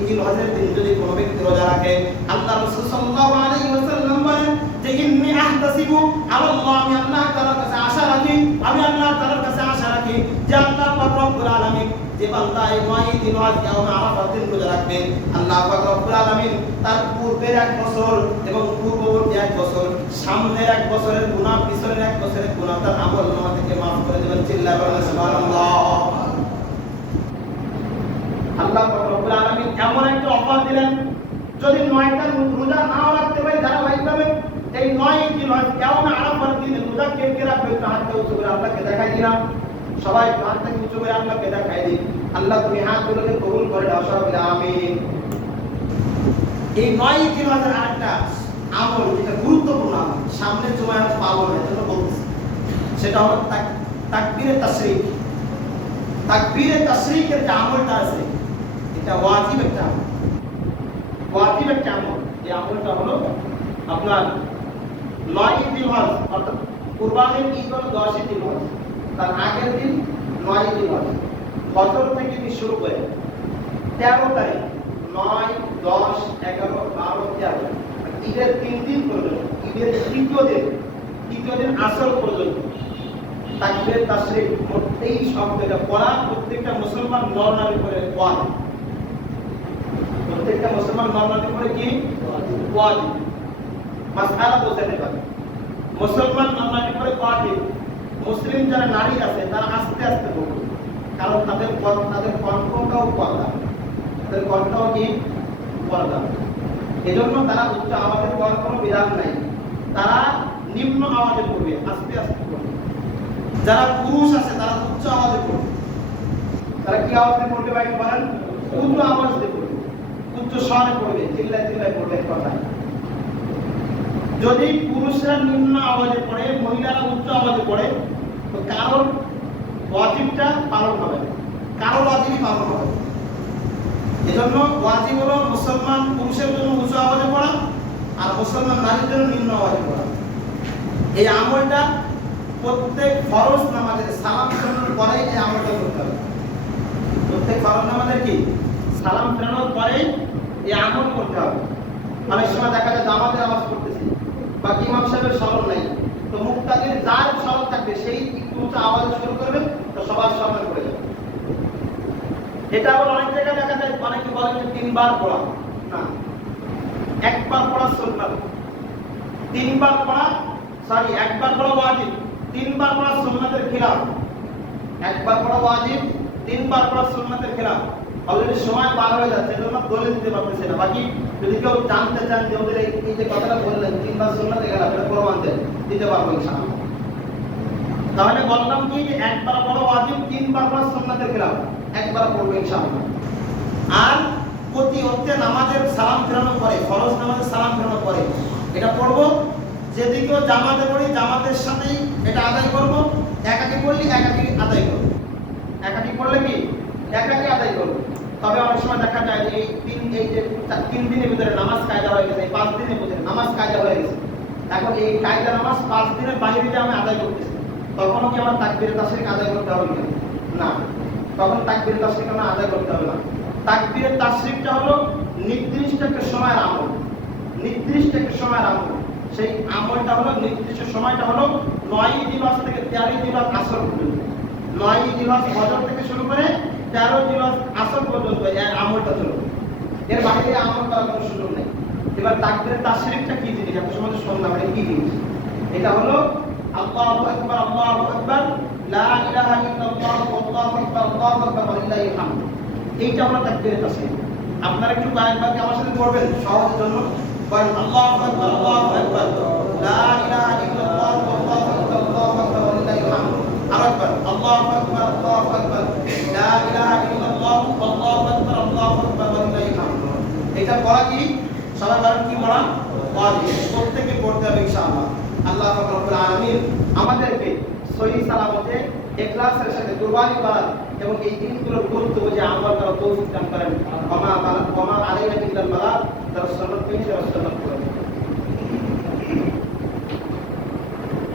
জিলহজের দিন যদি কোনো ব্যক্তি রোজা রাখে আল্লাহ রাসূল সাল্লাল্লাহু আলাইহি ওয়াসাল্লাম বলেন যে ইন্নী আহতাসিবু আলাল্লাহ আমি আল্লাহ তাআলার কাছে আশা রাখি আমি আল্লাহ তাআলার কাছে আশা রাখি যে আল্লাহ পাক রব্বুল আলামিন যে বান্দা এই 9 জিলহজ ইয়াউমে আরাফা দিন রোজা রাখবে আল্লাহ পাক রব্বুল আলামিন তার পূর্বের 1 বছর এবং পূর্ববর্তী 1 বছর সামনের 1 বছরের গুনাহ পিছনের 1 বছরের গুনাহ তার আমলনামা থেকে maaf করে দেবেন চিল্লায়ে বলেন সুবহানাল্লাহ আল্লাহ পাক রব্বুল আলামিন এমন একটা অফার দিলেন যদি 9টা রোজা নাও রাখতে পারে ধারাবাহিকভাবে এই 9 জিলহজ ইয়াউমে আরাফার দিন রোজা কে কে রাখবে তার হাতকে উঁচু করে আল্লাহকে দেখাই দিলাম সবাই হাতকে উঁচু করে আল্লাহকে দেখাই দিন আল্লাহ তুমি হাতগুলোকে কবুল করে দাও সবাই বলে আমিন এই 9 জিলহজের আরেকটা আমল যেটা গুরুত্বপূর্ণ আমল সামনে জুমার পালন হয় যেটা বলতেছি সেটা হলো তাকবীরে তাশরিক তাকবীরে তাশরিকের যে আমলটা আছে এটা ওয়াজিব একটা আমল ওয়াজিব একটা আমল এই আমলটা হলো আপনার 9 জিলহজ অর্থাৎ কুরবানির ঈদ হলো 10 জিলহজ তার আগের দিন 9 জিলহজ ফজর থেকে শুরু করে 13 তারিখ 9 10 11 12 13 ঈদের 3 দিন পর্যন্ত ঈদের তৃতীয় দিন আসর পর্যন্ত তাকবীরে তাশরিক এই শব্দটা পড়া প্রত্যেকটা মুসলমান নর-নারী করে ওয়াজিব প্রত্যেকটা মুসলমান নর-নারী করে কি ওয়াজিব মাসআলা বোঝাতে পারে মুসলমান নর-নারী করে ওয়াজিব মুসলিম যারা নারী আছে তারা আস্তে আস্তে পড়বে কারণ তাদের কণ্ঠটাও পর্দা তাদের কণ্ঠটাও কি পর্দা এজন্য তারা উচ্চ আওয়াজে পড়ার কোনো বিধান নাই তারা নিম্ন আওয়াজে পড়বে আস্তে আস্তে পড়বে যারা পুরুষ আছে তারা উচ্চ আওয়াজে পড়বে তারা কি আওয়াজে পড়বে ভাই বলেন উচ্চ আওয়াজে পড়বে উচ্চ স্বরে পড়বে চিল্লায় চিল্লায় পড়বে কথা যদি পুরুষরা নিম্ন আওয়াজে পড়ে মহিলারা উচ্চ আওয়াজে পড়ে তো কারণ ওয়াজিবটা পালন হবে কারণ ওয়াজিবই পালন হবে এজন্য ওয়াজিব হলো মুসলমান পুরুষের জন্য উচ্চ আওয়াজে পড়া আর মুসলমান নারীর জন্য নিম্ন আওয়াজে পড়া এই আমলটা প্রত্যেক ফরজ নামাজের সালাম ফেরানোর পরেই এই আমলটা করতে হবে প্রত্যেক ফরজ নামাজের কি সালাম ফেরানোর পরেই এই আমল করতে হবে অনেক সময় দেখা যায় জামাতের আওয়াজ করতেছি বা ইমাম সাহেবের স্মরণ নাই তো মুক্তাদির যার স্মরণ থাকবে সেই একটু উচ্চ আওয়াজে শুরু করবে তো সবার স্মরণ করে যাবে এটা আবার অনেক জায়গায় দেখা যায় অনেকে বলেন যে 3 বার পড়া না একবার পড়া সুন্নাত 3 বার পড়া একবার পড়া ওয়াজিব 3 বার পড়া সুন্নাতের খেলাফ একবার পড়া ওয়াজিব 3 বার পড়া সুন্নাতের খেলাফ অলরেডি সময় পার হয়ে যাচ্ছে এজন্য দলিল দিতে পারতেছে না বাকি যদি কেউ জানতে চান যে ওদের এই যে কথাটা বললেন 3 বার সুন্নাতের খেলাফ এটা প্রমাণ দেন দিতে পারবো ইনশাআল্লাহ তাহলে বললাম কি যে একবার পড়া ওয়াজিব, তিনবার পড়া সুন্নাতের খেলাফ, একবার পড়বো ইনশাআল্লাহ। আর প্রতি ওয়াক্তে নামাজের সালাম ফেরানোর পরে, ফরজ নামাজের সালাম ফেরানোর পরে এটা পড়বো। যেদিকেও জামাতে পড়ি জামাতের সাথেই এটা আদায় করব, একাকি পড়লে একাকি আদায় করব, একাকি পড়লে কি একাকি আদায় করব। তবে অনেক সময় দেখা যায় যে এই যে 3 দিনের ভিতরে নামাজ কায়দা হয়ে গেছে, 5 দিনের ভিতরে নামাজ কায়দা হয়ে গেছে, এখন এই কায়দা নামাজ 5 দিনের বাইরে আমি আদায় করতেছি, তখনও কি আমার তাকবীরে তাশরিক আদায় করতে হবে কিনা? না, তখন তাকবীরে তাশরিক আমার আদায় করতে হবে না। তাকবীরে তাশরিকটা হলো নির্দিষ্ট একটা সময়ের আমল, নির্দিষ্ট একটা সময়ের আমল। সেই আমলটা হলো নির্দিষ্ট সময়টা হলো 9 দিবস থেকে 13 দিবস আসর পর্যন্ত, 9 দিবস ফজর থেকে শুরু করে 13 দিবস আসর পর্যন্ত এই আমলটা চলবে, এর বাইরে আমল করার কোনো সুযোগ নেই। এবার তাকবীরে তাশরিকটা কি জিনিস আপনি সমাজে শুনলাম, এটা কি জিনিস? এটা হলো আল্লাহু আকবার, আল্লাহু আকবার, লা ইলাহা ইল্লাল্লাহ, আল্লাহু আকবার, আল্লাহু আকবার, ওয়ালিল্লাহিল হামদ। এইটা হলো তাকবীরে তাশরিক। আপনারা একটু কয়েকবার আমার সাথে পড়বেন সহজের জন্য। বলেন আল্লাহু আকবার, আল্লাহু আকবার, লা ইলাহা ইল্লাল্লাহ, আল্লাহু আকবার, আল্লাহু আকবার, ওয়ালিল্লাহিল হামদ। আরেকবার আল্লাহু আকবার, আল্লাহু আকবার, লা ইলাহা ইল্লাল্লাহ, আল্লাহু আকবার, আল্লাহু আকবার, ওয়ালিল্লাহিল হামদ। এটা পড়া কি সবাই বলেন কি পড়া? ওয়াজিব, প্রত্যেককে পড়তে হবে ইনশাআল্লাহ। আল্লাহ পাক রব্বুল আলামিন আমাদেরকে সহিহ সালামতে ইখলাসের সাথে কুরবানি করার এবং এই জিনিসগুলোর গুরুত্ব বুঝে আমল করার তৌফিক দান করেন। ওমা আলাইনা ইল্লাল বালাগ, তার সুন্নাত পেশ, সুন্নাত